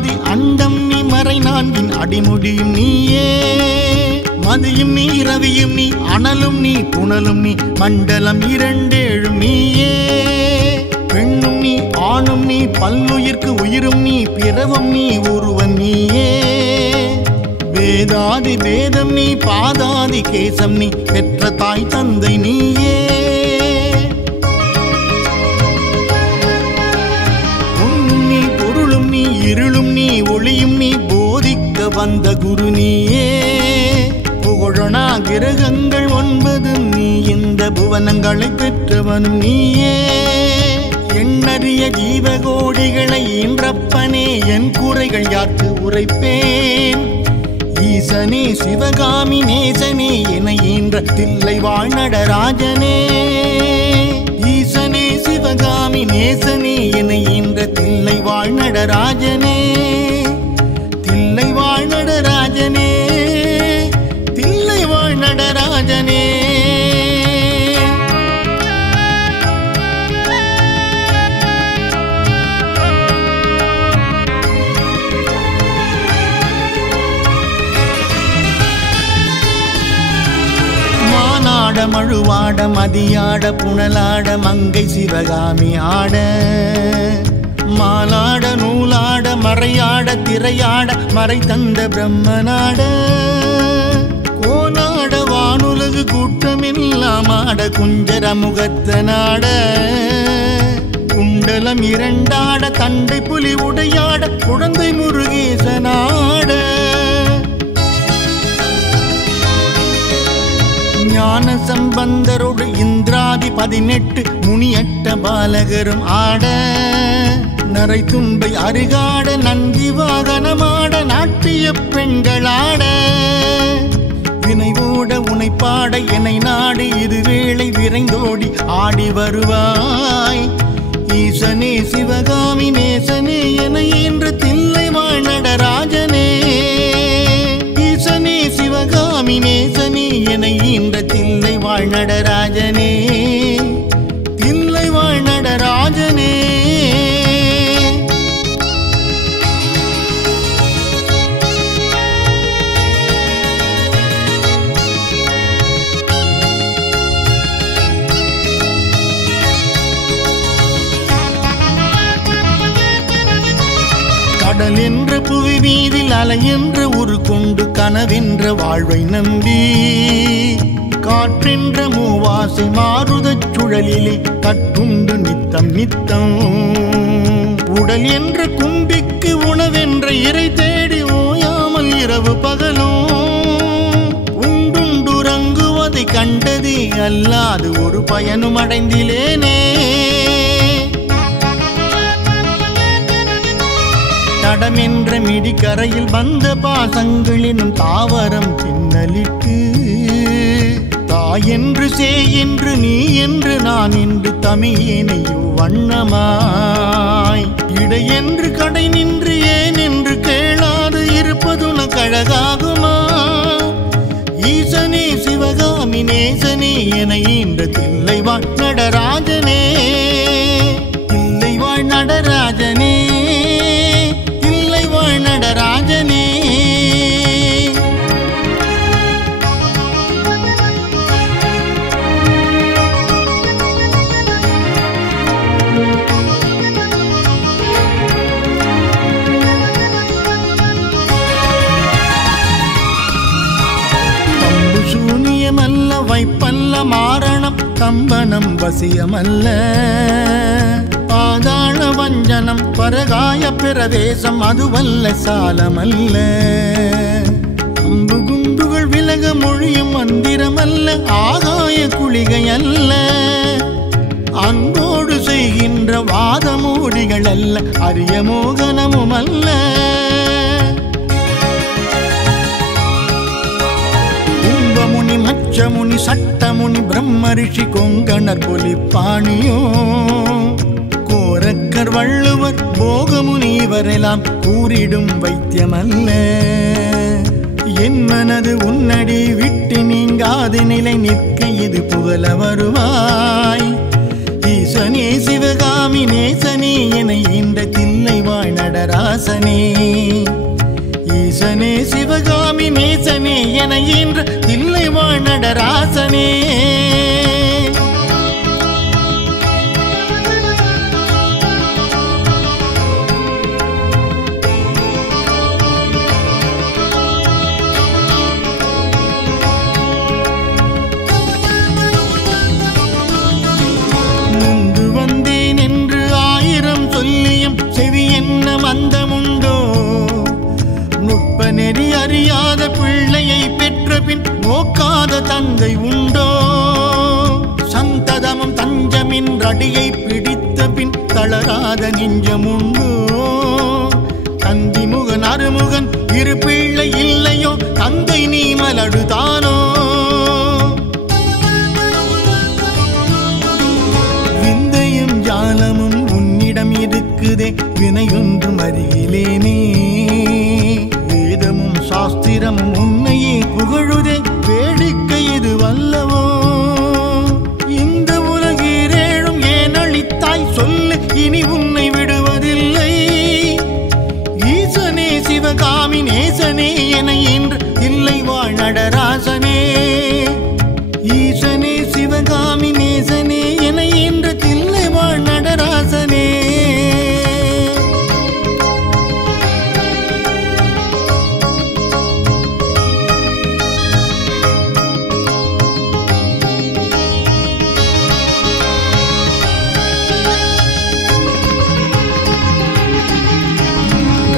ஆதி அண்டம் நீ மறை நான்கின் அடிமுடியும் நீயே மதியும் நீ ரவியும் நீ அனலும் நீ புனலும் நீ மண்டலம் இரண்டேழும் நீயே பெண்ணும் நீ ஆணும் நீ பல்லுயிர்க்கு உயிரும் நீ பிறவும் நீ ஒருவன் நீயே வேதாதி வேதம் நீ பாதாதி கேசம் நீ பெற்ற தாய் தந்தை நீயே உண்ணும் நீ பொருளும் நீ இருளும் நீ ஒளியும் நீ போதிக்க வந்த குரு நீயே புகழனா கிரகங்கள் 9 நீ இந்த புவனங்களை பெற்றவனும் நீயே எண்ணறிய ஜீவகோடிகளை ஈன்றப்பனே என் குறைகள் யாருக்கு உரைப்பேன் ஈசனே சிவகாமி நேசனே என ஈன்ற தில்லை வாழ் நடராஜனே ஈசனே சிவகாமி நேசனே என ஈன்ற தில்லை வாழ் நடராஜனே தில்லை வாழ் நடராஜனே தில்லை வாழ் நடராஜனே மழுவாட மதியாட புனலாட மங்கை சிவகாமி ஆட மாலாட நூலாட மறையாட திரையாட மறை தந்த பிரம்மனாட கோலாட வானுலகு கூட்டமெல்லாம் ஆட குஞ்சர முகத்தனாட குண்டலம் இரண்டாட தண்டை புலி உடையாட குழந்தை முருகேசனாட ஞான சம்பந்தரோடு இந்திராதி 18 முனியட்ட பாலகரும் ஆட நரை தும்பை அருகாட நந்தி வாகனமாட நாட்டிய பெண்களாட வினைவோட உனைப்பாட என்னை நாடு இதுவேளை விரைந்தோடி ஆடி வருவாய் ஈசனே சிவகாமி நேசனே என என்று தில்லை வாழ் நடராஜனே ஈசனே சிவகாமி நேசனே என ஈன்ற தில்லை வாழ் நடராஜனே தில்லை வாழ் நடராஜனே கடல் என்ற புவி மீதில் அலை என்ற உரு கொண்டு கனவென்ற வாழ்வை நம்பி காற்றென்ற மூவாசை மாறுதச் சுழலிலே கட்டுண்டு நித்தம் நித்தம் உடல் என்ற கும்பிக்கு உணவென்ற இறை தேடி ஓயாமல் இரவு பகலும் உண்டுண்டுறங்குவதை கண்டதே அல்லாது ஒரு பயனும் அடைந்திலேனே தடமென்ற மிடிக்கரையில் வந்த பாசங்களினும் தாவரம் பின்னலிட்டு தாய் என்று சே என்று நீ என்று நான் என்று தமியேனையோ வண்ணமாய் இடை என்று கடை நின்று ஏன் என்று கேளாது இருப்பதுன கழகாகுமா ஈசனே சிவகாமி நேசனே என ஈன்ற தில்லை வாழ் நடராஜனே தில்லை வாழ் நடராஜனே தில்லை வாழ் நடராஜனே சூனியமல்ல வைப்பல்ல மாரணம் கம்பனம் வசியமல்ல பாதாள வஞ்சனம் பரகாய பிரவேசம் அதுவல்ல சாலமல்ல அம்பு குண்டுகள் விலக மொழியும் மந்திரமல்ல ஆகாய குளிகை அல்ல அன்போடு செய்கின்ற வாதமூடிகள் அல்ல அரிய மோகனமும் அல்ல கும்பமுனி மச்சமுனி சட்டமுனி பிரம்ம ரிஷி கொங்கணர் பொலிப்பாணியோ கோரக்கர் வள்ளுவர் போகமுனி இவரெல்லாம் கூறிடும் வைத்தியமல்ல என் மனது உன்னடி விட்டு நீங்காது நிலை நிற்க இது புகழ வருவாய் ஈசனே சிவகாமி நேசனே என இந்த தில்லை வாழ் நடராசனே நடராசனே. ஈசனே சிவகாமி நேசனே என ஈன்ற தில்லை வாழ் நடராசனே. முந்து வந்தேன் என்று ஆயிரம் சொல்லியும் செவி என்ன மந்தமுண்டோ? நுட்ப நெறி அறியாத பிள்ளையை பெற்ற பின் நோக்காத தந்தை உண்டோ? சந்ததமும் தஞ்சமின் அடியை பிடித்த பின் தளராத நெஞ்சமுண்டோ? தந்திமுகன் அருமுகன் இரு பிள்ளை இல்லையோ? தந்தை நீ மலடுதானோ? விந்தையும் ஜாலமும் உன்னிடம் இருக்குதே, வினையொன்றும் அருகிலேனே. வேதமும் சாஸ்திரமும் உன்னையே புகழுதே, வேடிக்கை இது வல்லவோ? இந்த உலகீரேழும் ஏன் அளித்தாய் சொல்லு, இனி உன்னை விடுவதில்லை. ஈசனே சிவகாமி நேசனே என ஈன்ற தில்லை வாழ் நடராசனே. ஈசனே சிவகாமி நேசனே என ஈன்ற தில்லை வாழ் நடராசனே.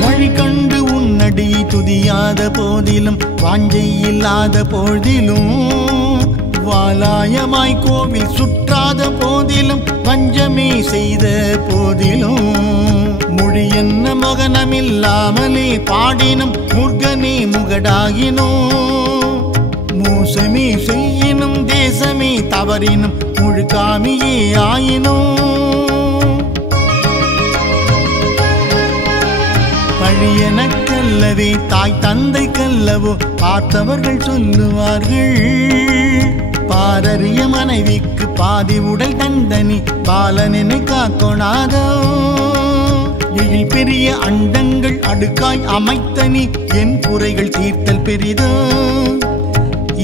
வழி கண்டு உன்னடியை துதியாத போதிலும், வாஞ்சை இல்லாத போதிலும், வாலாயமாய் கோவில் சுற்றாத போதிலும், வஞ்சமே செய்த போதிலும், மொழி என்ன மகனமில்லாமலே பாடினும் முருகனே முகடாகினோ? மோசமே செய்யினும் தேசமே தவறினும் முழுகாமியே ஆயினோ? பழியனக்கல்லவே தாய் தந்தை கல்லவோ பார்த்தவர்கள் சொல்லுவார்கள். பாரறிய மனைவிக்கு பாதி உடல் தந்தனி பாலனை காக்கொணாதோ? எழில் பெரிய அண்டங்கள் அடுக்காய் அமைத்தனி என் குறைகள் தீர்த்தல் பெரிதோ?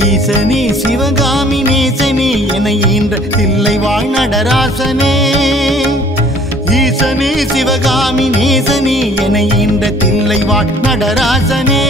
ஈசனே சிவகாமி நேசனே என ஈன்ற தில்லை வாழ் நடராசனே. ஈசனே சிவகாமி நேசனே என ஈன்ற தில்லை வாழ் நடராசனே.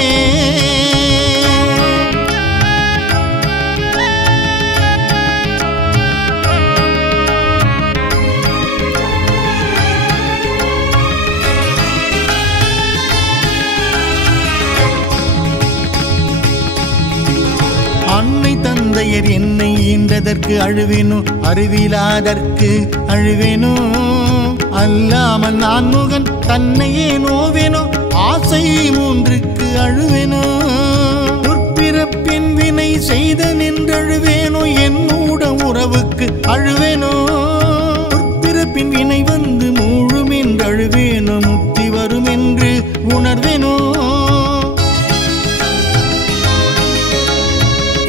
அன்னை தந்தையர் என்னை ஈன்றதற்கு அழுவேனோ? அறிவிலாதற்கு அழுவேனோ? அல்லாமல் நான் முகன் தன்னையே நோவேனோ? ஆசை மூன்றுக்கு அழுவேனோ? துர்ப்பிறப்பின் வினை செய்த நின்றழுவேனோ? என்னூட உறவுக்கு அழுவேனோ? துர்ப்பிறப்பின் வினை வந்து மூழும் என்று அழுவேனோ? முக்தி வரும் என்று உணர்வேனோ?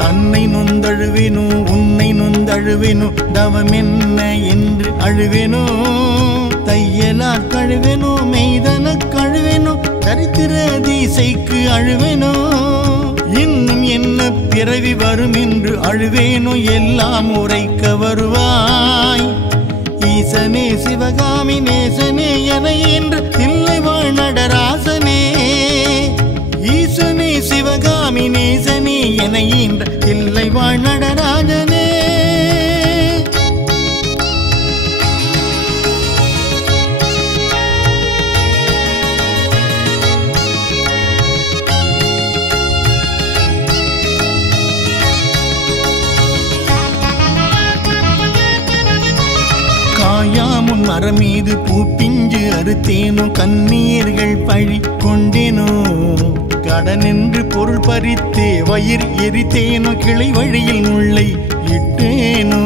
தன்னை நொந்தழுவேனோ? உன்னை நொந்தழுவேனோ? தவம் என்ன என்று அழுவேனோ? தையலார் கழுவேனோ? மெய்தன கழுவேனோ? தரித்திர தீசைக்கு அழுவேனோ? இன்னும் என்ன பிறவி வரும் என்று அழுவேனோ? எல்லாம் உரைக்க வருவாய். ஈசனே சிவகாமி நேசனே என ஈன்ற தில்லை வாழ் நடராசனே. ஈசனே சிவகாமி நேசனே என ஈன்ற தில்லை வாழ் நடராஜனே. காயாமுன் மரம் மீது பூப்பிஞ்சு அறுத்தேனோ? கண்ணீர்கள் பழி கொண்டேனோ? கடனென்று பொருள் பறித்தே வயிறு எரித்தேனோ? கிளை வழியில் முல்லை இட்டேனோ?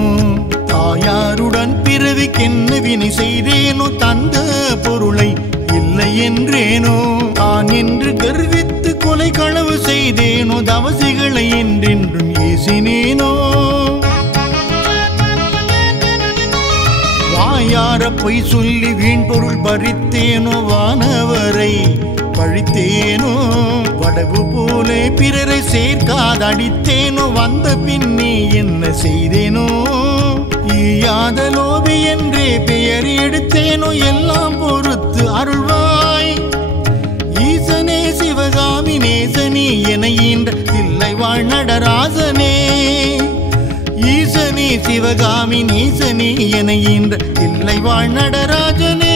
தாயாருடன் பிறவிக்கென்ன வினை செய்தேனோ? தந்த பொருளை இல்லை என்றேனோ? தான் என்று கர்வித்து கொலை களவு செய்தேனோ? தவசிகளை என்றென்றும் ஏசினேனோ? வாய வாயார பொய் சொல்லி வீண் பொருள் பறித்தேனோ வானவரை பழித்தேனோ படகு போலே பிறரை சேர்க்காதடித்தேனோ வந்த பின்னே என்ன செய்தேனோ ஈயாத லோபி என்றே பெயர் எடுத்தேனோ எல்லாம் பொறுத்து அருள்வாய் ஈசனே சிவகாமி நேசனே என ஈன்ற தில்லை வாழ் நடராசனே ஈசனே சிவகாமி நேசனே என ஈன்ற தில்லை வாழ் நடராஜனே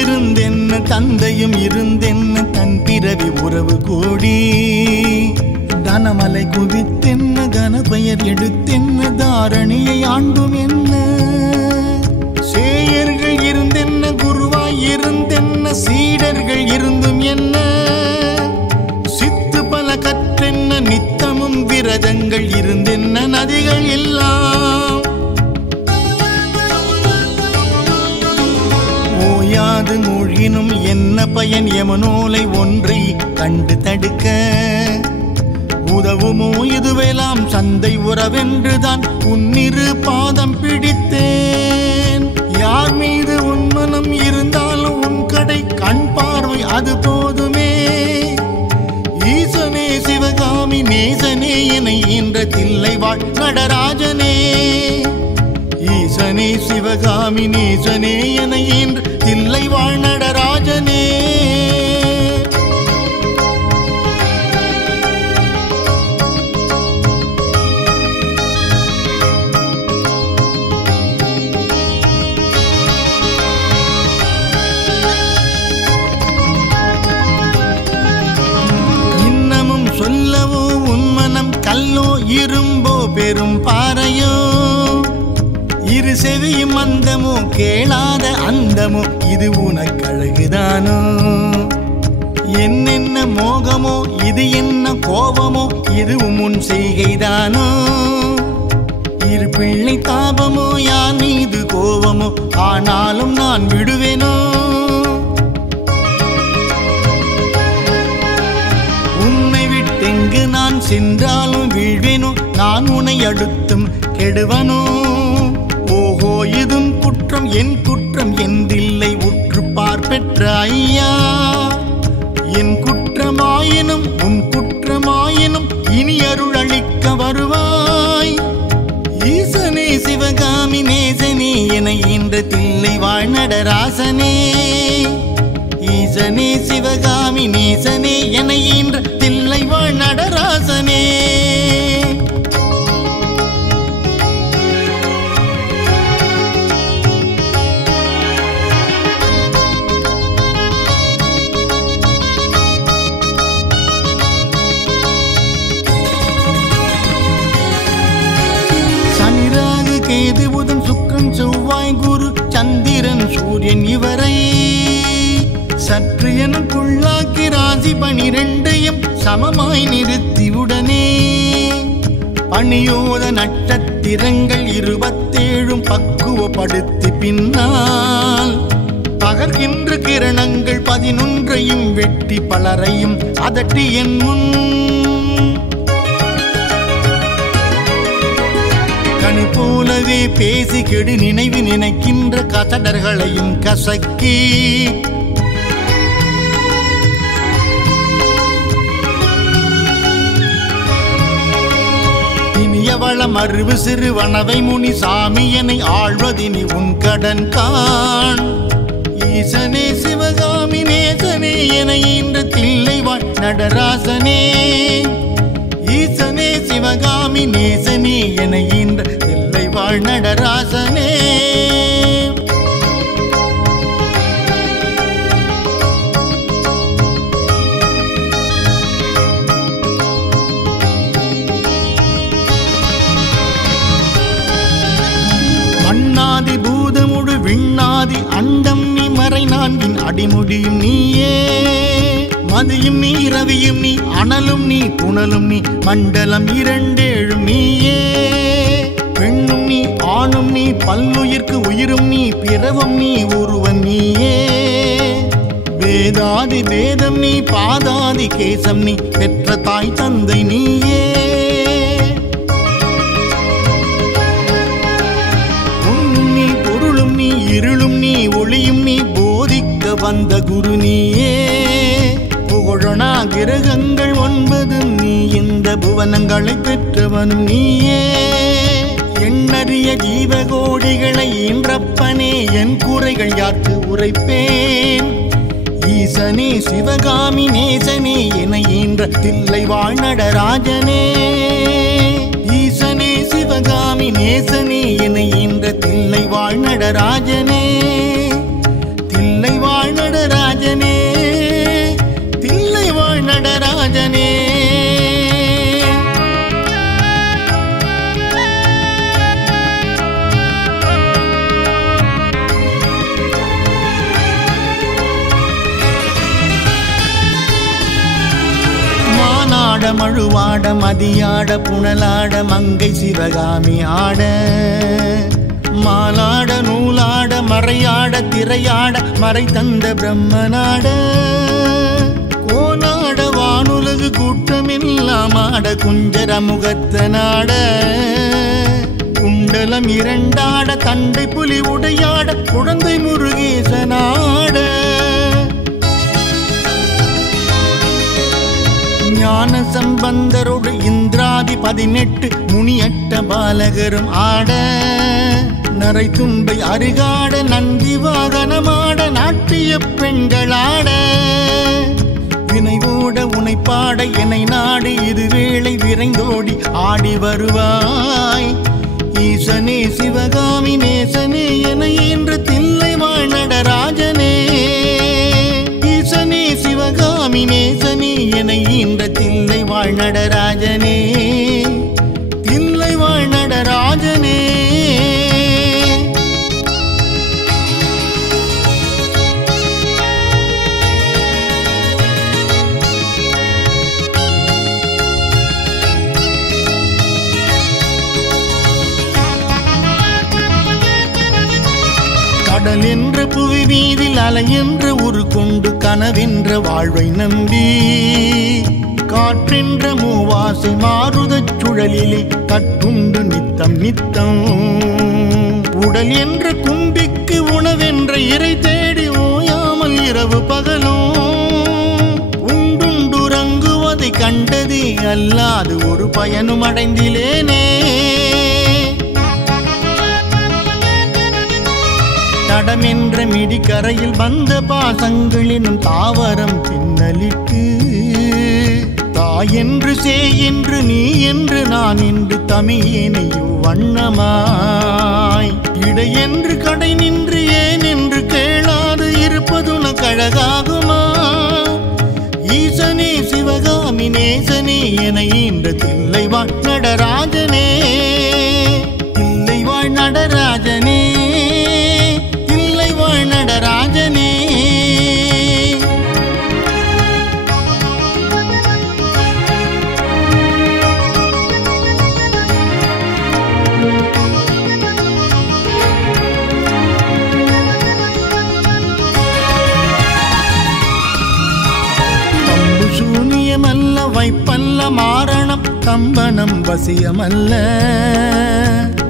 இருந்தென்ன தந்தையும் இருந்தென்ன தன் பிறவி உறவு கோடி தனமலை குவித்தென்ன கனபெயர் எடுத்தென்ன தாரணியை ஆண்டும் என்ன சேயர்கள் இருந்தென்ன குருவாய் இருந்தென்ன சீடர்கள் இருந்தும் என்ன சித்து பல கற்றென்ன நித்தமும் விரதங்கள் இருந்தென்ன நதிகள் எல்லாம் ஓயாது மூழ்கினும் என்ன பயன் யமனோலை ஒன்றை கண்டு தடுக்க உதவுமோ இதுவெல்லாம் சந்தை உறவென்றுதான் உன்னிரு பாதம் பிடித்தேன் யார் மீது உன் மனம் இருந்தாலும் உன் கடை கண் பார்வை அது போதுமே ஈசனே சிவகாமி நேசனே என ஈன்ற தில்லை வாழ் நடராஜனே ஈசனே சிவகாமி நேசனே என ஈன்ற தில்லை வாழ் நடராஜனே இன்னமும் சொல்லவோ உன் மனம் கல்லோ இரும்போ பெரும் பாறையோ இரு செவியும் அந்தமோ கேளாத அந்தமோ இது உனக்கழகுதானோ என்னென்ன மோகமோ இது என்ன கோபமோ இதுவும் உன் செய்கைதானோ இரு பிள்ளை தாபமோ யார் மீது கோபமோ ஆனாலும் நான் விடுவேனோ உன்னை விட்டெங்கு நான் சென்றாலும் வீழ்வேனோ நான் உன்னை அடுத்தும் கெடுவனோ ஓஹோ இதும் குற்றம் என் குற்றம் என்றில்லை உற்று பார்ப்பெற்ற ஐயா என் குற்றமாயினும் உன் குற்றமாயினும் இனி அருள் அளிக்க வருவாய் ஈசனே சிவகாமி நேசனே என ஈன்ற தில்லை வாழ் நடராசனே ஈசனே சிவகாமி நேசனே என ஈன்ற தில்லை வாழ் நடராசனே கேது புதன் சுக்கிரன் செவ்வாய் குரு சந்திரன் சூரியன் இவரை சற்று எனக்குள்ளாக்கி ராசி 12 சமமாய் நிறுத்தியுடனே பணியோத நட்சத்திரங்கள் 27 பக்குவப்படுத்தி பின்னால் பகர்கின்ற கிரணங்கள் 11 வெட்டி பலரையும் அதட்டி என் முன் கனி போலவே பேசி கெடு நினைவு நினைக்கின்ற கசடர்களையும் கசக்கி இனியவளம் அறிவு சிறுவனவை முனி சாமியனை ஆழ்வதினி உன் கடன் காண் ஈசனே சிவகாமி நேசனே என ஈன்ற தில்லை வாழ் நடராசனே ஈசனே சிவகாமி நேசனே என ஈன்ற தில்லை வாழ் நடராசனே மண்ணாதி பூதமுடு விண்ணாதி அண்டம் நீ மறை நான்கின் அடிமுடியும் நீயே மதியும் நீ ரவியும் நீ அனலும் நீ புனலும் நீ மண்டலம் 27 நீயே பெண்ணும் நீ பல்லுயிர்க்கு உயிரும் நீ பிறவும் நீ உருவன் நீயே வேதாதி வேதம் நீ பாதாதி கேசம் நீ பெற்ற தாய் தந்தை நீயே உண்ணும் நீ பொருளும் நீ இருளும் நீ ஒளியும் நீ போதிக்க வந்த குரு நீயே புகழனா கிரகங்கள் 9 நீ இந்த புவனங்களை பெற்றவனும் நீயே எண்ணறிய ஜீவகோடிகளை ஈன்றப்பனே என் குறைகள் யாருக்கு உரைப்பேன் ஈசனே சிவகாமி நேசனே என ஈன்ற தில்லை வாழ் நடராஜனே ஈசனே சிவகாமி நேசனே என ஈன்ற தில்லை வாழ் நடராஜனே தில்லை வாழ் நடராஜனே தில்லை வாழ் நடராஜனே மழுவாட மதியாட புனலாட மங்கை சிவகாமி ஆட மாலாட நூலாட மறையாட திரையாட மறை தந்த பிரம்மனாட கோனாட வானுலகு கூட்டமெல்லாம் ஆட குஞ்சர முகத்தனாட குண்டலம் 2 ஆட தண்டை புலி உடையாட குழந்தை முருகேசனாட ஞான சம்பந்தரோடு இந்திராதி 18 முனியட்ட பாலகரும் ஆட நரை துன்பை அருகாட நந்தி வாகனமாட நாட்டிய பெண்களாட வினைவோட உனைப்பாட என்னை நாடு இதுவேளை விரைந்தோடி ஆடி வருவாய் ஈசனே சிவகாமி நேசனே என ஈன்ற தில்லை வாழ் நடராஜனே ஈசனே சிவகாமி நேசனே என ஈன்ற தில்லை வாழ் நடராஜனே தில்லை வாழ் நடராஜனே கடல் என்ற புவி மீதில் அலை என்ற உரு கொண்டு கனவென்ற வாழ்வை நம்பி காற்றென்ற மூவாசை மாறுதச் சுழலிலே கட்டுண்டு நித்தம் நித்தம் உடல் என்ற கும்பிக்கு உணவென்ற இறை தேடி ஓயாமல் இரவு பகலும் உண்டுண்டுறங்குவதை கண்டதே அல்லாது ஒரு பயனும் அடைந்திலேனே தடமென்ற மிடிக்கரையில் வந்த பாசங்களினும் தாவரம் பின்னலிட்டு தாய் என்று சேய் என்று நீ என்று நான் என்று தமியேனையோ வண்ணமாய் இடை என்று கடை நின்று ஏன் என்று கேளாது இருப்பதுன கழகாகுமா ஈசனே சிவகாமி நேசனே என ஈன்ற தில்லை வாழ் நடராஜனே தில்லை வாழ் நடராஜனே தில்லை வாழ் நடராஜனே சூனியமல்ல வைப்பல்ல மாரணம் கம்பனம் வசியமல்ல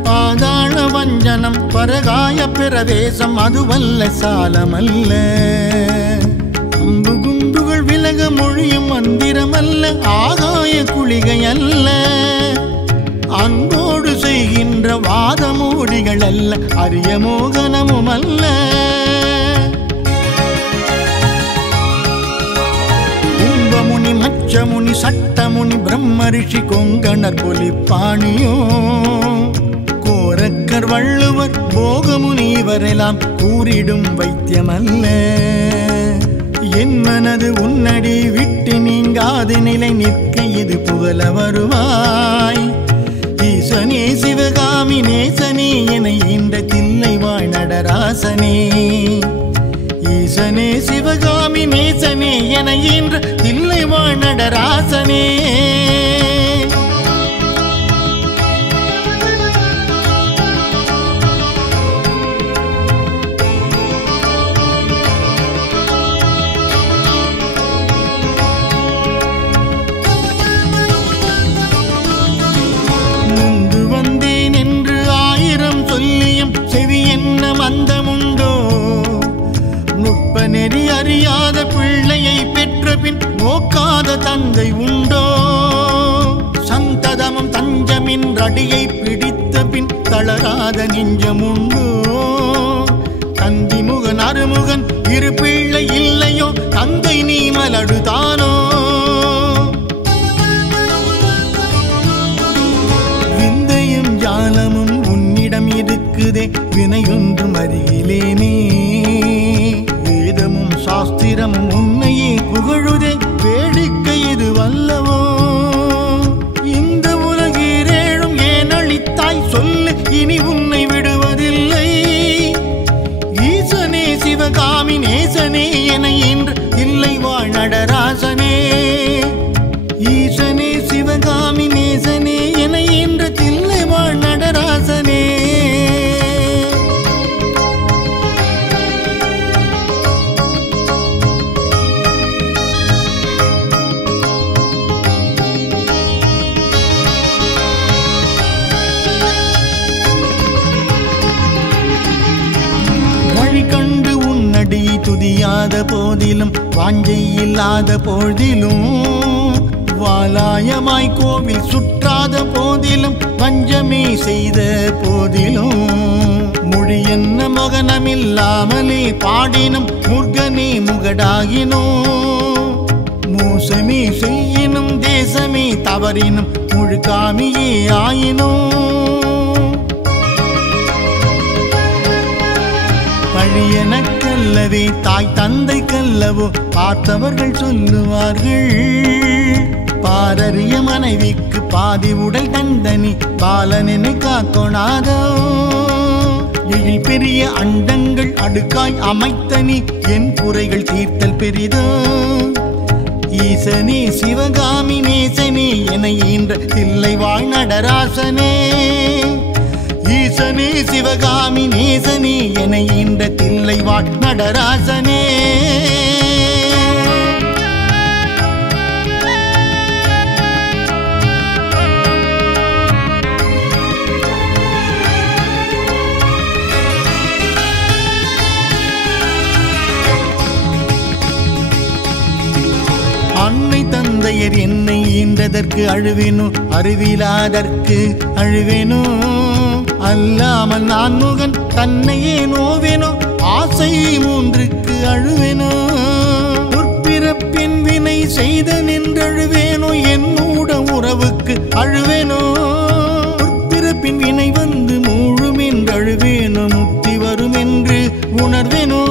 பாதாள வஞ்சனம் பரகாய பிரவேசம் அதுவல்ல சாலமல்ல அம்பு குண்டுகள் விலக மொழியும் மந்திரமல்ல ஆகாய குளிகை அல்ல அன்போடு செய்கின்ற வாதமூடிகள் அல்ல அரிய மோகனமும் அல்ல கும்பமுனி மச்சமுனி சட்டமுனி பிரம்ம ரிஷி கொங்கணர் பொலிப்பாணியோ கோரக்கர் வள்ளுவர் போகமுனி இவரெல்லாம் கூறிடும் வைத்தியமல்ல என் மனது உன்னடி விட்டு நீங்காது நிலை நிற்க இது புகழ வருவாய் ஈசனே சிவகாமி நேசனே என இந்த தில்லை வாழ் நடராசனே ஈசனே சிவகாமி நேசனே என ஈன்ற தில்லை வாழ் நடராசனே தந்தை உண்டோ சந்ததமும் தஞ்சமின் அடியை பிடித்த பின் தளராத நெஞ்சமுண்டோ தந்திமுகன் அருமுகன் இரு பிள்ளை இல்லையோ தந்தை நீ மலடுதானோ விந்தையும் ஜாலமும் உன்னிடம் இருக்குதே வினையொன்றும் அருகிலேனே வேதமும் சாஸ்திரமும் உன்னையே புகழுதே வேடிக்கை இது வல்லவோ இந்த உலகீரேழும் ஏன் அளித்தாய் சொல்லு இனி உன்னை விடுவதில்லை ஈசனே சிவகாமி நேசனே என இன்று இல்லை வாழ் நடராசனே ஈசனே சிவகாமி நேசனே என இன்று தில்லை வாழ் நடராசனே கண்டு உன்னடி துதியாத போதிலும் வாஞ்சை இல்லாத போதிலும் வாலாயமாய் கோவில் சுற்றாத போதிலும் பஞ்சமே செய்த போதிலும் மொழி என்ன மகனமில்லாமலே பாடினும் முருகனே முகடாகினோ மோசமே செய்யினும் தேசமே தவறினும் முழுகாமியே ஆயினோ பழியனக்கல்லவே தாய் தந்தை கல்லவோ பார்த்தவர்கள் சொல்லுவார்கள் பாரறிய மனைவிக்கு பாதி உடல் தந்தனி பாலனெனை காக்கொணாதோ எழில் பெரிய அண்டங்கள் அடுக்காய் அமைத்தனி என் குறைகள் தீர்த்தல் பெரிதோ ஈசனே சிவகாமி நேசனே என ஈன்ற தில்லை வாழ் நடராசனே ஈசனே சிவகாமி நேசனே என ஈன்ற தில்லை வாழ் நடராசனே அன்னை தந்தையர் என்னை ஈன்றதற்கு அழுவேனோ அறிவிலாதற்கு அழுவேனோ அல்லாமல் நான் முகன் தன்னையே நோவேனோ ஆசை மூன்றுக்கு அழுவேனோ முற்பிறப்பின் வினை செய்த நின்றழுவேனோ என்னூட உறவுக்கு அழுவேனோ முற்பிறப்பின் வினை வந்து மூழும் என்று அழுவேனோ முக்தி வரும் என்று உணர்வேனோ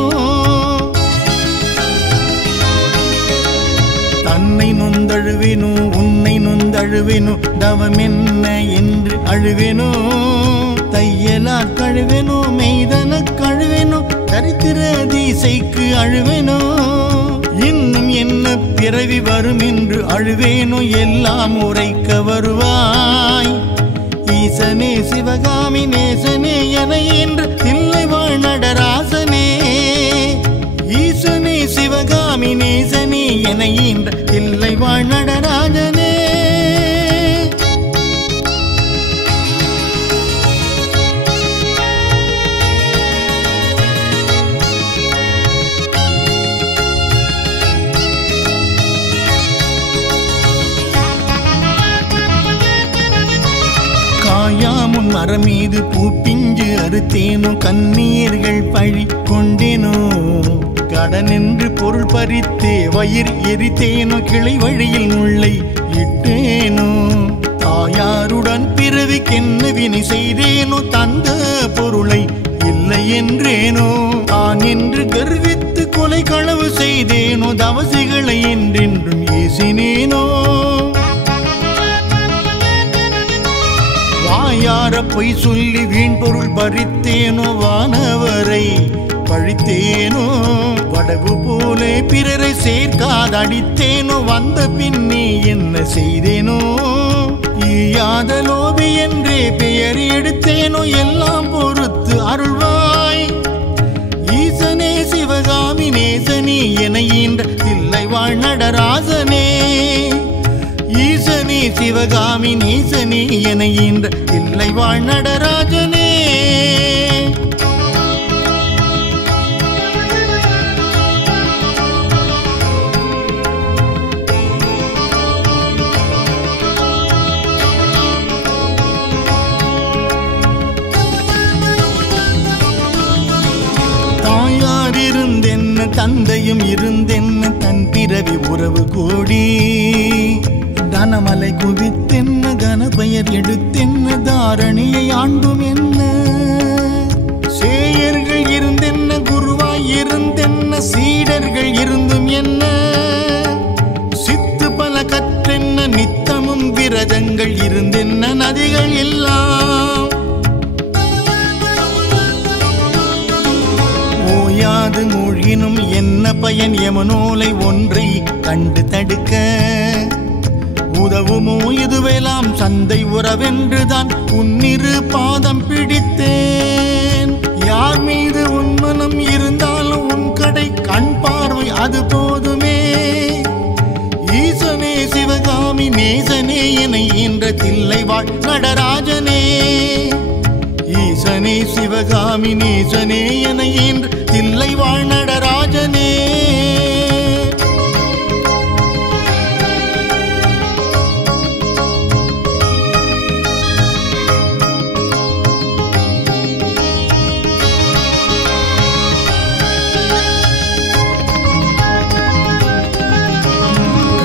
தன்னை நொந்தழுவேனோ உன்னை நொந்தழுவேனோ தவம் என்ன என்று அழுவேனோ தையலார் கழுவேனோ மெய்தன கழுவேனோ தரித்திர தீசைக்கு அழுவேனோ இன்னும் என்ன பிறவி வரும் என்று அழுவேனோ எல்லாம் உரைக்க வருவாய் ஈசனே சிவகாமி நேசனே என என்று தில்லை வாழ் நடராசனே ஈசனே சிவகாமி நேசனே என ஈன்ற தில்லை வாழ் நடராஜனே காயாமுன் மரம் மீது பூப்பிஞ்சு அறுத்தேனோ கண்ணீர்கள் பழி கொண்டேனோ கடன் என்று பொருள் பறித்தே வயிறு எரித்தேனோ கிளை வழியில் முல்லை இட்டேனோ தாயாருடன் பிறவிக்கென்ன வினை செய்தேனோ தந்த பொருளை இல்லை என்றேனோ தான் என்று கர்வித்து கொலை களவு செய்தேனோ தவசிகளை என்றென்றும் ஏசினேனோ வாயார பொய் சொல்லி வீண் பொருள் பறித்தேனோ வானவரை பழித்தேனோ வடவு போலே பிறரை சேர்க்காதடித்தேனோ வந்த பின்னே என்ன செய்தேனோ ஈயாத லோபி என்றே பெயர் எடுத்தேனோ எல்லாம் பொறுத்து அருள்வாய் ஈசனே சிவகாமி நேசனே என ஈன்ற தில்லை வாழ் நடராசனே ஈசனே சிவகாமி நேசனே என ஈன்ற தில்லை வாழ் நடராஜனே தந்தையும் இருந்தென்ன தன் பிறவி உறவு கூடி தனமலை குவித்தென்ன கனபெயர் எடுத்தென்ன தாரணியை ஆண்டும் என்ன சேயர்கள் இருந்தென்ன குருவாய் இருந்தென்ன சீடர்கள் இருந்தும் என்ன சித்து பல கற்றென்ன நித்தமும் விரதங்கள் இருந்தென்ன நதிகள் எல்லாம் ஓயாது மூழ்கினும் என்ன பயன் யமனோலை ஒன்றை கண்டு தடுக்க உதவுமோ இதுவெல்லாம் சந்தை உறவென்றுதான் உன்னிரு பாதம் பிடித்தேன் யார் மீது உன் மனம் இருந்தாலும் உன் கடை கண் பார்வை அது போதுமே ஈசனே சிவகாமி நேசனே என ஈன்ற தில்லைவாழ் நடராஜனே ஈசனே சிவகாமி நேசனே என ஈன்ற தில்லைவாழ் நடராஜனே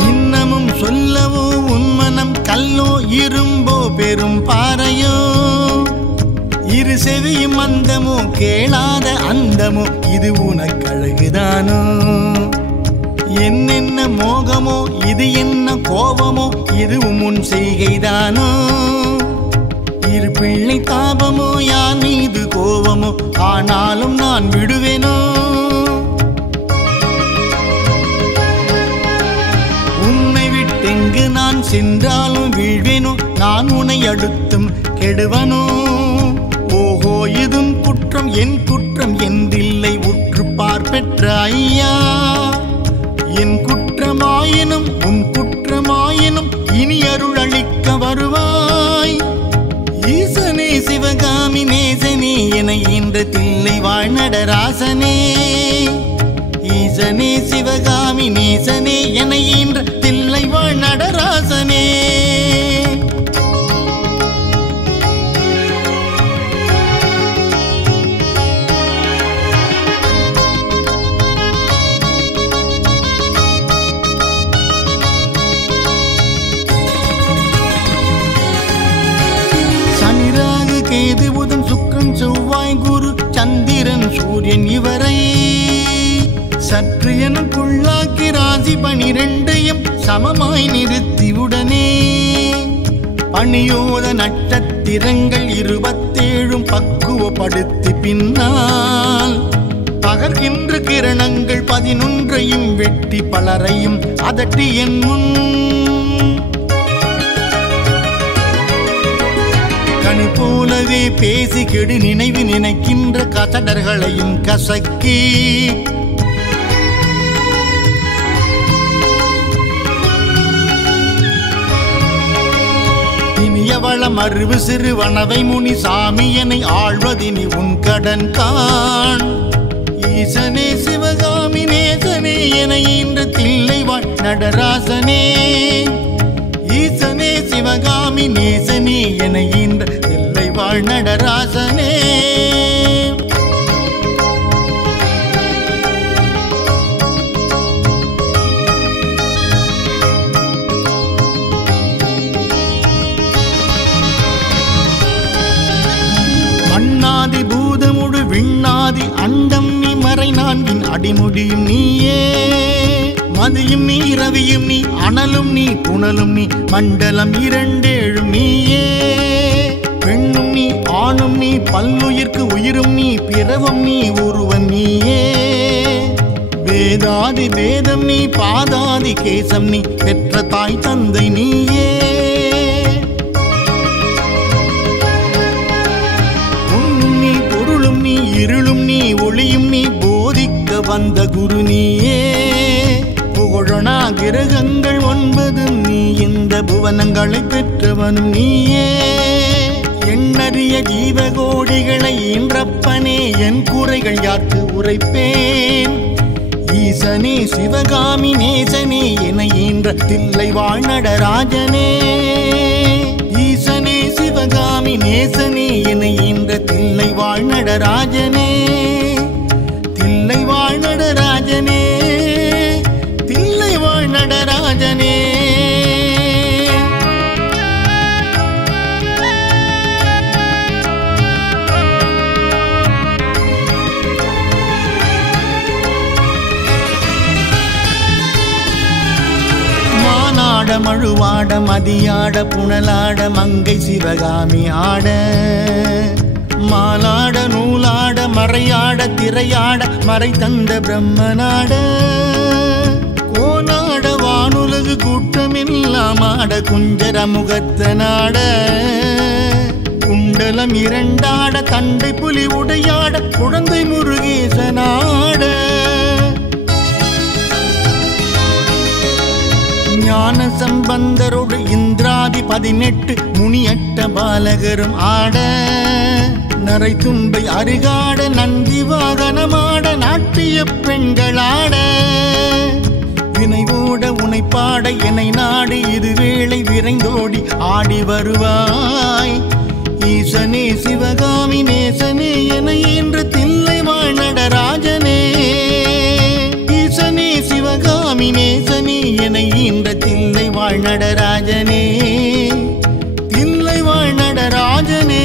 இன்னமும் சொல்லவோ உன் மனம் கல்லோ இரும்போ பெரும் பாறையோ இரு செவியும் அந்தமோ கேளாத அந்தமோ இது உனக்கழகுதானோ என்னென்ன மோகமோ இது என்ன கோபமோ இதுவும் உன் செய்கைதானோ இரு பிள்ளை தாபமோ யார் மீது கோபமோ ஆனாலும் நான் விடுவேனோ உன்னை விட்டெங்கு நான் சென்றாலும் வீழ்வேனோ நான் உன்னை அடுத்தும் கெடுவனோ ஓஹோ இதும் குற்றம் என் குற்றம் என்றில்லை உற்று பார்ப்பெற்ற ஐயா என் குற்றமாயினும் உன் குற்றமாயினும் இனி அருள் அளிக்க வருவாய் ஈசனே சிவகாமி நேசனே என ஈன்ற தில்லைவாழ் நடராசனே ஈசனே சிவகாமி நேசனே என ஈன்ற தில்லைவாழ் நடராசனே கேது புதன் சுக்கிரன் செவ்வாய் குரு சந்திரன் சூரியன் இவரை சற்று எனக்குள்ளாக்கி ராசி 12 சமமாய் நிறுத்தி உடனே பணியோத நட்சத்திரங்கள் 27 பக்குவப்படுத்தி பின்னால் பகர்கின்ற கிரணங்கள் 11 வெட்டி பலரையும் அதட்டி என் முன் கனி போலவே பேசி கெடு நினைவு நினைக்கின்ற கசடர்களையும் கசக்கி இனியவள மறுவு சிறு வனவை முனி சாமியனை ஆழ்வதினி உன் கடன் காண் ஈசனே சிவகாமி நேசனே என ஈன்ற தில்லைவாழ் நடராசனே ஈசனே சிவகாமி நேசனே என ஈன்ற தில்லைவாழ் நடராசனே மண்ணாதி பூதமுடு விண்ணாதி அண்டம் நீ மறை நான்கின் அடிமுடியும் நீயே மதியும் நீ ரவியும் நீ அனலும் நீ புனலும் நீ மண்டலம் 27 நீயே பெண்ணும் நீ ஆணும் நீ பல்லுயிர்க்கு உயிரும் நீ பிறவும் நீ ஒருவன் நீயே வேதாதி வேதம் நீ பாதாதி கேசம் நீ பெற்ற தாய் தந்தை நீயே உண்ணும் நீ பொருளும் நீ இருளும் நீ ஒளியும் நீ போதிக்க வந்த குரு நீயே புகழனா கிரகங்கள் 9 நீ இந்த புவனங்களை பெற்றவனும் நீயே எண்ணறிய ஜீவகோடிகளை ஈன்றப்பனே என் குறைகள் யாருக்கு உரைப்பேன் ஈசனே சிவகாமி நேசனே என ஈன்ற தில்லைவாழ் நடராஜனே ஈசனே சிவகாமி நேசனே என ஈன்ற தில்லைவாழ் நடராஜனே தில்லைவாழ் நடராஜனே நடராஜனே, தில்லை வாழ் நடராஜனே. மானாட மழுவாட மதியாட புனலாட மங்கை சிவகாமி ஆட, மாலாட நூலாட மறையாட திரையாட மறை தந்த பிரம்மனாட, கோனாட வானுலகு கூட்டமெல்லாம் ஆட குஞ்சர முகத்தனாட, குண்டலம் இரண்டாட தண்டை புலி உடையாட குழந்தை முருகேசனாட, ஞான சம்பந்தரோடு இந்திராதி 18 முனியட்ட பாலகரும் ஆட, நரை தும்பை அருகாட நந்தி வாகனமாட நாட்டிய பெண்களாட, வினைவோட உனைப்பாட என்னை நாடு இதுவேளை விரைந்தோடி ஆடி வருவாய். ஈசனே சிவகாமி நேசனே என என்று தில்லை வாழ் நடராஜனே, ஈசனே சிவகாமி நேசனே என இந்த தில்லை வாழ் நடராஜனே, தில்லை வாழ் நடராஜனே.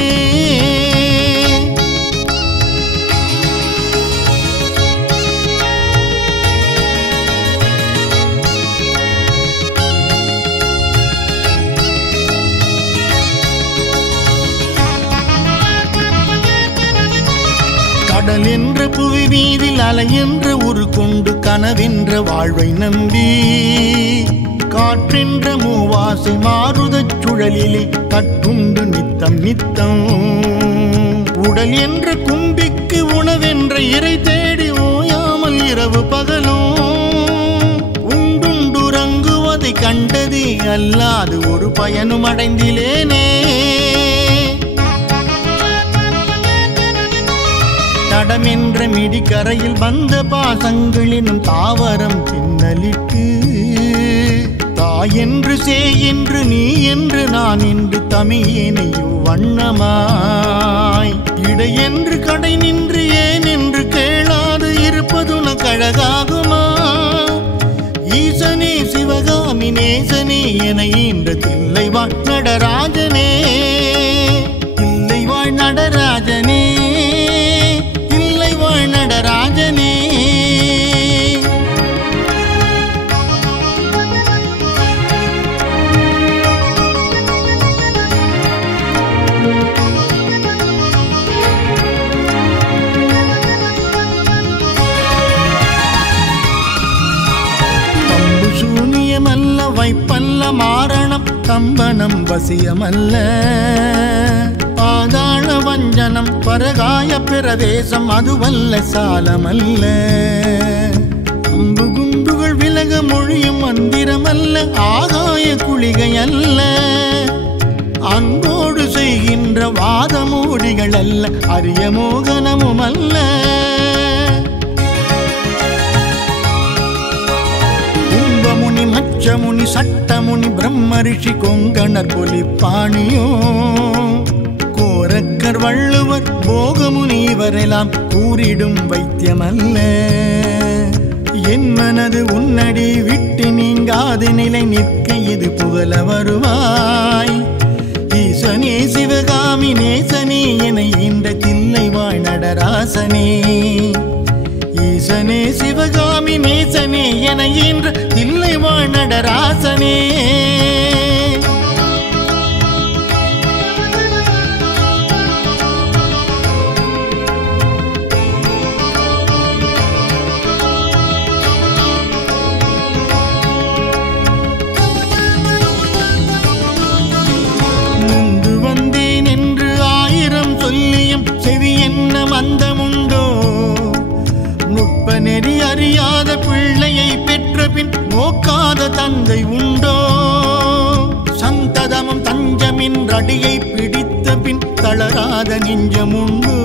கடல் என்ற புவி மீதில் அலை என்ற உரு கொண்டு கனவென்ற வாழ்வை நம்பி, காற்றென்ற மூவாசை மாறுதச் சுழலிலே கட்டுண்டு நித்தம் நித்தம், உடல் என்ற கும்பிக்கு உணவென்ற இறை தேடி ஓயாமல் இரவு பகலும், உண்டுண்டுறங்குவதை கண்டதே அல்லாது ஒரு பயனும் அடைந்திலேனே. தடமென்ற மிடிக்கரையில் வந்த பாசங்களினும் தாவரம் பின்னலிட்டு, தாய் என்று சே என்று நீ என்று நான் என்று தமியேனையோ வண்ணமாய், இடை என்று கடை நின்று ஏன் என்று கேளாது இருப்பதுன கழகாகுமா. ஈசனே சிவகாமி நேசனே என இந்த தில்லை வாழ் நடராஜனே, தில்லை வாழ் நடராஜனே, தில்லை வாழ் நடராஜனே. தம்பு சூனியமல்ல வைப்பல்ல மாரணம் தம்பனம் வசியமல்ல, பாதாள வஞ்சனம் பரகாய பிரவேசம் அதுவல்ல சாலமல்ல, அம்பு குண்டுகள் விலக மொழியும் மந்திரமல்ல ஆகாய குளிகை அல்ல, அன்போடு செய்கின்ற வாதமூடிகள் அல்ல அரிய மோகனமும் அல்ல, கும்பமுனி மச்சமுனி சட்டமுனி பிரம்ம ரிஷி கொங்கணர் பொலிப்பாணியோ, கோரக்கர் வள்ளுவர் போகமுனி இவரெல்லாம் கூறிடும் வைத்தியமல்ல, என் மனது உன்னடி விட்டு நீங்காது நிலை நிற்க இது புகழ வருவாய். ஈசனே சிவகாமி நேசனே என இந்த தில்லை வாழ் நடராசனே, ஈசனே சிவகாமி நேசனே என இந்த தில்லை வாழ் நடராசனே. செவி என்ன மந்தமுண்டோ, நுட்ப நெறி அறியாத பிள்ளையை பெற்ற பின் நோக்காத தந்தை உண்டோ, சந்ததமும் தஞ்சமின் அடியை பிடித்த பின் தளராத நெஞ்சமுண்டோ,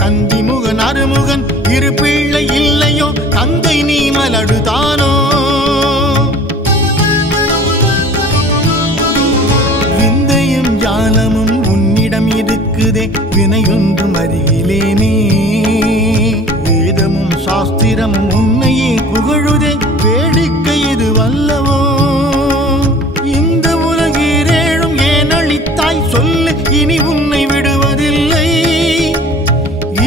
தந்தி முகன் அருமுகன் இரு பிள்ளை இல்லையோ தந்தை நீ மலடுதானோ, விந்தையும் ஜாலமும் உன்னிடம் இருக்குதே வினையொன்றும் அறியிலேனே, வேதமும் சாஸ்திர அல்லவோ இந்த உலகீரேழும் ஏன் அளித்தாய் சொல்லு இனி உன்னை விடுவதில்லை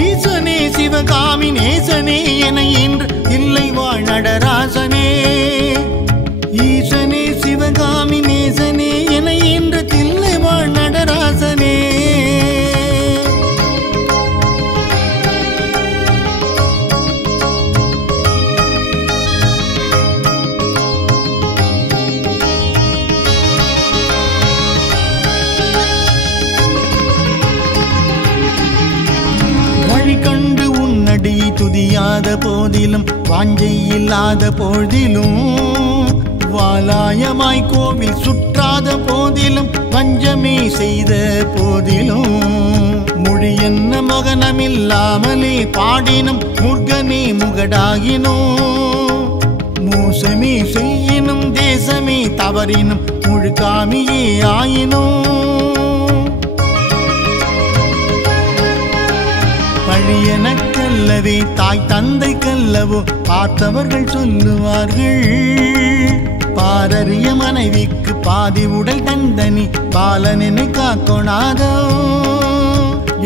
ஈசனே சிவகாமி நேசனே என இன்று இல்லை வாழ் நடராசனே ஈசனே சிவகாமி நேசனே என இன்று தில்லை வாழ் நடராசனே கண்டு உன்னடியை துதியாத போதிலும் வாஞ்சை இல்லாத போதிலும் வாலாயமாய் கோவில் சுற்றாத போதிலும் வஞ்சமே செய்த போதிலும் மொழி என்ன மகனமில்லாமலே பாடினும் முருகனே முகடாகினோ மோசமே செய்யினும் தேசமே தவறினும் முழுகாமியே ஆயினோ பழியனக்கல்லவே தாய் தந்தை கல்லவோ பார்த்தவர்கள் சொல்லுவார்கள் பாரறிய மனைவிக்கு பாதி உடல் தந்தனி பாலனெனை காக்கொணாதோ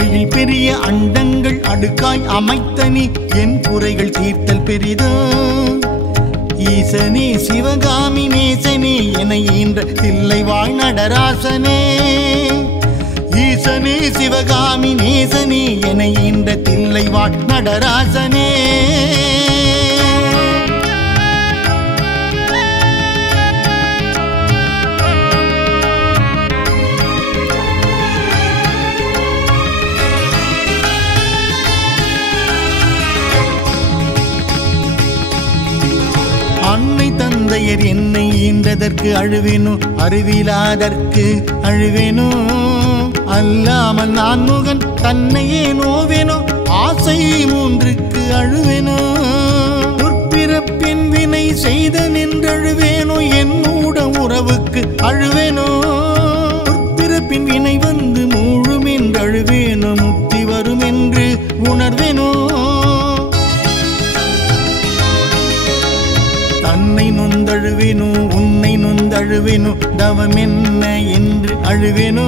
எழில் பெரிய அண்டங்கள் அடுக்காய் அமைத்தனி என் குறைகள் தீர்த்தல் பெரிதோ ஈசனே சிவகாமி நேசனே என ஈன்ற தில்லை வாழ் நடராசனே ஈசனே சிவகாமி நேசனே என ஈன்ற தில்லை வாழ் நடராசனே அன்னை தந்தையர் என்னை ஈன்றதற்கு அழுவேனோ அறிவிலாதற்கு அழுவேனோ அல்லாமல் நான் முகன் தன்னையே நோவேனோ ஆசை மூன்றுக்கு அழுவேனோ துர்ப்பிறப்பின் வினை செய்த நின்றழுவேனோ என்னூட உறவுக்கு அழுவேனோ துர்ப்பிறப்பின் வினை வந்து மூழும் என்று அழுவேனோ முக்தி வரும் என்று உணர்வேனோ தன்னை நொந்தழுவேனோ உன்னை நொந்தழுவேனோ தவம் என்ன என்று அழுவேனோ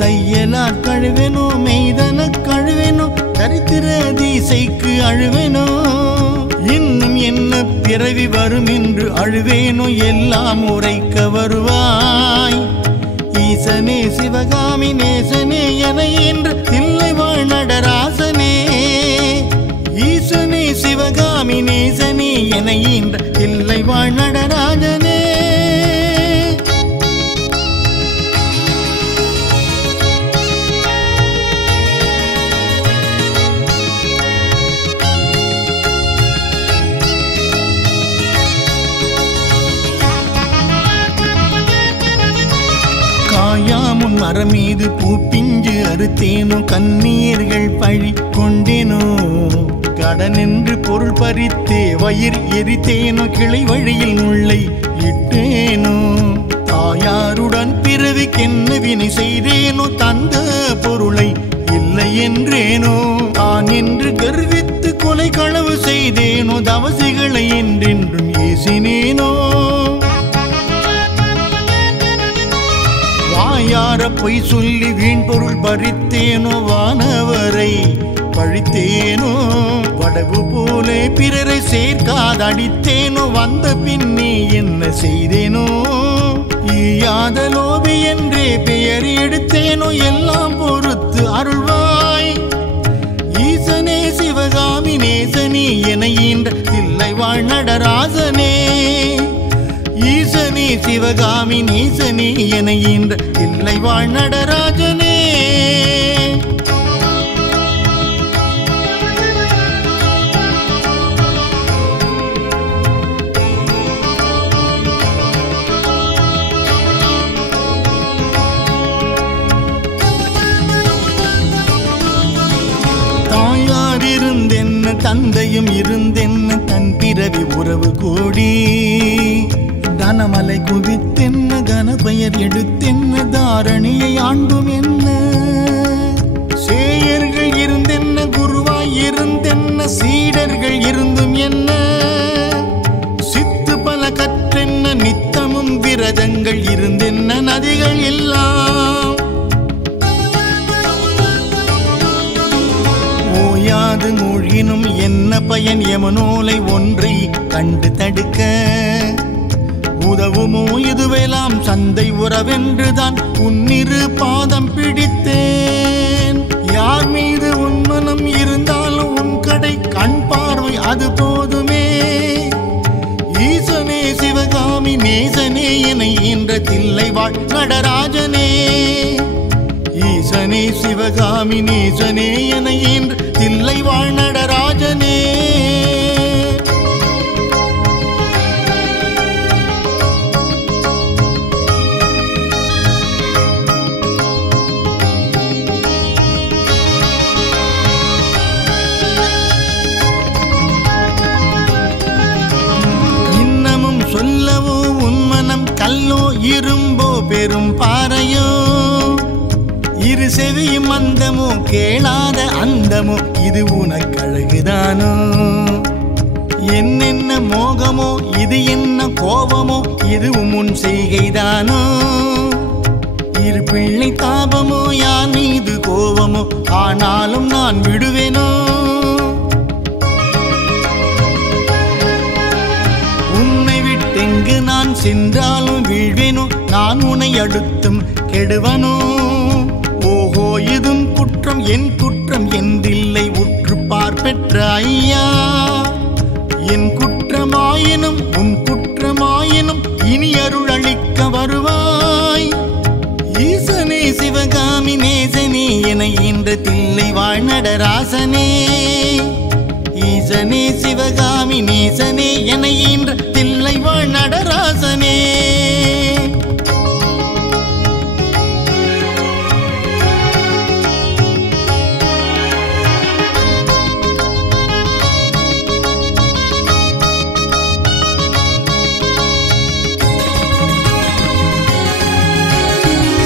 தையலார் கழுவேனோ மெய்தன கழுவேனோ தரித்திர தீசைக்கு அழுவேனோ இன்னும் என்ன பிறவி வரும் என்று அழுவேனோ எல்லாம் உரைக்க வருவாய் ஈசனே சிவகாமி நேசனே என என்று தில்லை வாழ் நடராசனே ஈசனே சிவகாமி நேசனே என என்ற தில்லை வாழ் நடராஜனே காயாமுன் மரம் மீது பூப்பிஞ்சு அறுத்தேனோ கண்ணீர்கள் பழி கொண்டேனோ கடனென்று பொருள் பறித்தே வயிறு எரித்தேனோ கிளை வழியில் முல்லை இட்டேனோ தாயாருடன் பிறவிக்கென்ன வினை செய்தேனோ தந்த பொருளை இல்லை என்றேனோ தான் என்று கர்வித்து கொலை களவு செய்தேனோ தவசிகளை என்றென்றும் ஏசினேனோ வாயார பொய் சொல்லி வீண் பொருள் பறித்தேனோ வானவரை பழித்தேனோ வடவு போலே பிறரை சேர்க்காதடித்தேனோ வந்த பின்னே என்ன செய்தேனோ ஈயாத லோபி என்றே பெயர் எடுத்தேனோ எல்லாம் பொறுத்து அருள்வாய் ஈசனே சிவகாமி நேசனே என ஈன்ற தில்லை வாழ் நடராசனே ஈசனே சிவகாமி நேசனே என ஈன்ற தில்லை வாழ் நடராஜனே தாயார் இருந்தென்ன தந்தையும் இருந்தென்ன தன் பிறவி உறவு கூடி கனமலை குவித்தென்ன கனபெயர் எடுத்தென்ன தாரணியை ஆண்டும் என்ன சேயர்கள் இருந்தென்ன குருவாய் இருந்தென்ன சீடர்கள் இருந்தும் என்ன சித்து பல கற்ற விரதங்கள் இருந்தென்ன நதிகள் எல்லாம் ஓயாது மூழ்கினும் என்ன பயன் யமனோலை ஒன்றை கண்டு தடுக்க உதவுமோ இதுவெல்லாம் சந்தை உறவென்றுதான் உன்னிரு பாதம் பிடித்தேன் யார் மீது உன் மனம் இருந்தாலும் உன் கடை கண் பார்வை அது போதுமே ஈசனே சிவகாமி நேசனே என ஈன்ற தில்லைவாழ் நடராஜனே ஈசனே சிவகாமி நேசனே என ஈன்ற தில்லைவாழ் நடராஜனே சொல்லவோ உன்மனம் கல்லோ இரும்போ பெரும் பாறையோ இரு செவியும் அந்தமோ கேளாத அந்தமோ இது உனக்கழகுதானோ என்னென்ன மோகமோ இது என்ன கோபமோ இதுவும் உன் செய்கைதானோ இரு பிள்ளை தாபமோ யார் மீது கோபமோ ஆனாலும் நான் விடுவேனோ எங்கு நான் சென்றாலும் வீழ்வேனோ நான் உன்னை அடுத்தும் கெடுவனோ ஓஹோ இதும் குற்றம் என் குற்றம் என்றில்லை உற்று பார்ப்பெற்ற ஐயா என் குற்றமாயினும் உன் குற்றமாயினும் இனி அருள் அளிக்க வருவாய் ஈசனே சிவகாமி நேசனே என ஈன்ற தில்லைவாழ் நடராசனே ஈசனே சிவகாமி நேசனே என ஈன்ற தில்லைவாழ் நடராசனே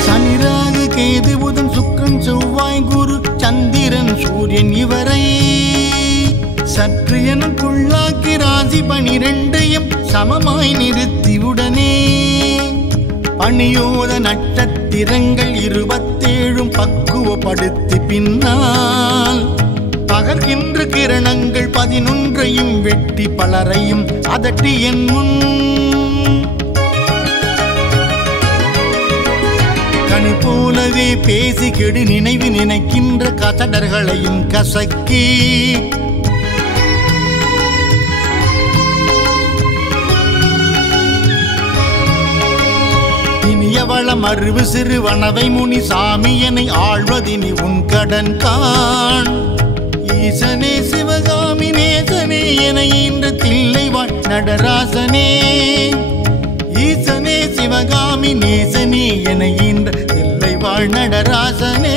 சனிராகு கேது புதன் சுக்கிரன் செவ்வாய் குரு சந்திரன் சூரியன் இவரை சற்று எனக்குள்ளாக்கி ராசி 12 சமமாய் நிறுத்தியுடனே பணியோத நட்சத்திரங்கள் 27 பக்குவப்படுத்தி பின்னால் பகர்கின்ற கிரணங்கள் 11 வெட்டி பலரையும் அதட்டி என் முன் கனி போலவே பேசி கெடு நினைவு நினைக்கின்ற கசடர்களையும் கசக்கி வளம் அறிவு சிறுவனவை முனி சாமியனை ஆழ்வதினி உன் கடன் காண் ஈசனே சிவகாமி நேசனே என ஈன்ற தில்லைவாழ் நடராசனே ஈசனே சிவகாமி நேசனே என ஈன்ற தில்லைவாழ் நடராசனே